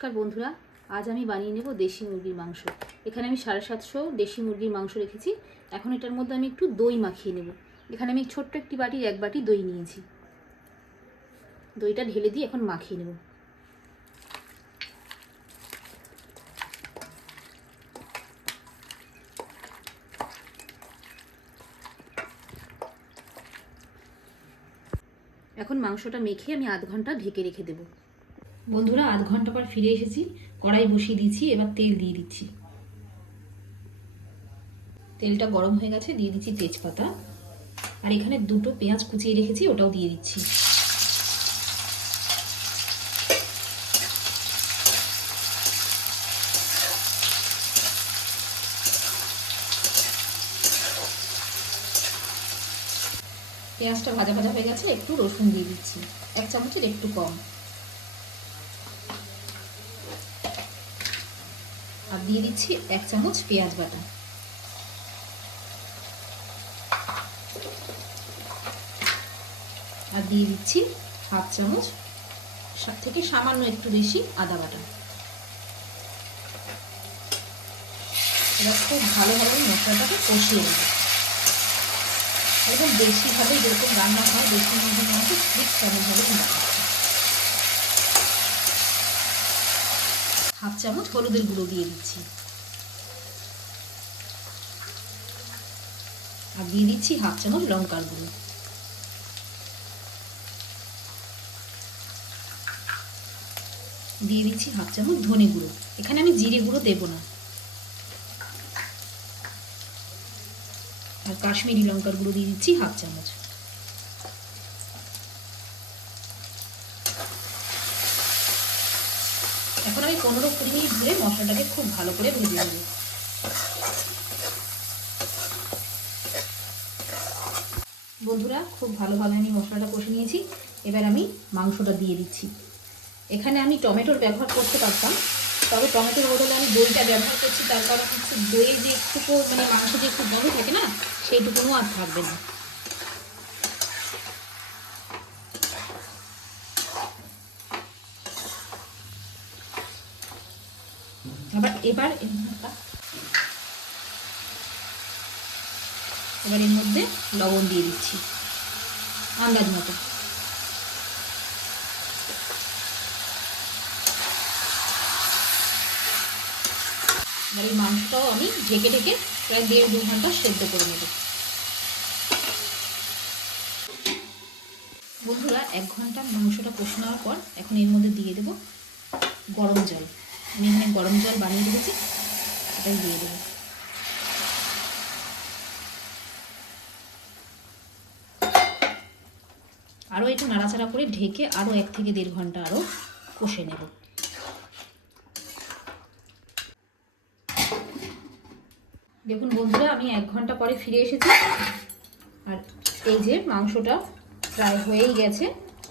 নমস্কার বন্ধুরা, আজ আমি বানিয়ে নেব দেশি মুরগির মাংস। এখানে আমি 750 দেশি মুরগির মাংস রেখেছি। এখন এটার মধ্যে আমি একটু দই মাখিয়ে নেব। এখানে আমি ছোট্ট একটি বাটির 1 বাটি দই নিয়েছি। দইটা ঢেলে দিয়ে এখন মাখিয়ে নেব। এখন মাংসটা মেখে আমি আধ ঘন্টা ঢেকে রেখে দেব। বন্ধুরা, আধ ঘন্টা পর ফিরে এসেছি। কড়াই বসিয়ে দিচ্ছি, এবার তেল দিয়ে দিচ্ছি। তেলটা গরম হয়ে গেছে, দিয়ে দিচ্ছি তেজপাতা। আর এখানে দুটো পেঁয়াজ কুচিয়ে রেখেছি, ওটাও দিয়ে দিচ্ছি। পেঁয়াজটা ভাজা ভাজা হয়ে গেছে, একটু রসুন দিয়ে দিচ্ছি, 1 চামচের একটু কম। আর দিয়ে দিচ্ছি 1 চামচ পেঁয়াজ বাটা। আর দিয়ে দিচ্ছি 1/2 চামচ থেকে সামান্য একটু বেশি আদা বাটা। এবার খুব ভালোভাবে মশলাটাকে কষিয়ে নেব। একদম বেশিভাবে যেরকম রান্না হয় দেশি মুরগির মাংস, ঠিক তেমনভাবে রান্না করছি। 1/2 চামচ হলুদের গুঁড়ো দিয়ে দিচ্ছি। আর দিয়ে দিচ্ছি 1/2 চামচ লঙ্কার গুঁড়ো। দিয়ে দিচ্ছি 1/2 চামচ ধনে গুঁড়ো। এখানে আমি জিরে গুঁড়ো দেব না। আর কাশ্মীরি লঙ্কার গুঁড়ো দিয়ে দিচ্ছি 1/2 চামচ। এখন আমি 15-20 মিনিট ধরে মশলাটাকে খুব ভালো করে ভেজে নেব। বন্ধুরা, খুব ভালোভাবে আমি মশলাটা কষে নিয়েছি। এবার আমি মাংসটা দিয়ে দিচ্ছি। এখানে আমি টমেটোর ব্যবহার করতে পারতাম, তবে টমেটোর বদলে আমি দইটা ব্যবহার করছি। তার কারণ হচ্ছে দইয়ের যে একটুকু মাংস যে একটু গন্ধ থাকে না, সেইটুকুনও আর থাকবে না। এবার এর মধ্যে লবণ দিয়ে দিচ্ছি আন্দাজ মতো। এবার এই মাংসটাও আমি ঢেকে ঢেকে প্রায় 1.5-2 ঘন্টা সেদ্ধ করে নেব। বন্ধুরা, 1 ঘন্টা মাংসটা কষে নেওয়ার পর এখন এর মধ্যে দিয়ে দেব গরম জল। আমি এখানে গরম জল বানিয়ে রেখেছি, এটাই দিয়ে দেবো। আরও একটু নাড়াচাড়া করে ঢেকে আরও 1 থেকে 1.5 ঘন্টা আরও কষে নেব। দেখুন বন্ধুরা, আমি 1 ঘন্টা পরে ফিরে এসেছি। আর এই যে মাংসটা প্রায় হয়েই গেছে।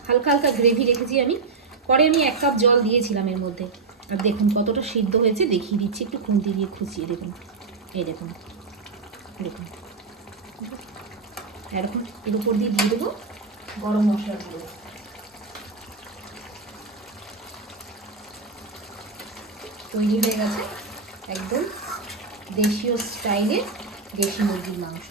হালকা হালকা গ্রেভি রেখেছি আমি। পরে আমি 1 কাপ জল দিয়েছিলাম এর মধ্যে। আর দেখুন কতটা সিদ্ধ হয়েছে, দেখিয়ে দিচ্ছি একটু খুন্তি দিয়ে খুঁচিয়ে। দেখুন, এই দেখুন দেখুন এরকম। এর উপর দিয়ে দিয়ে দেবো গরম মশলার গুঁড়ো। তৈরি হয়ে গেছে একদম দেশীয় স্টাইলে দেশি মুরগির মাংস।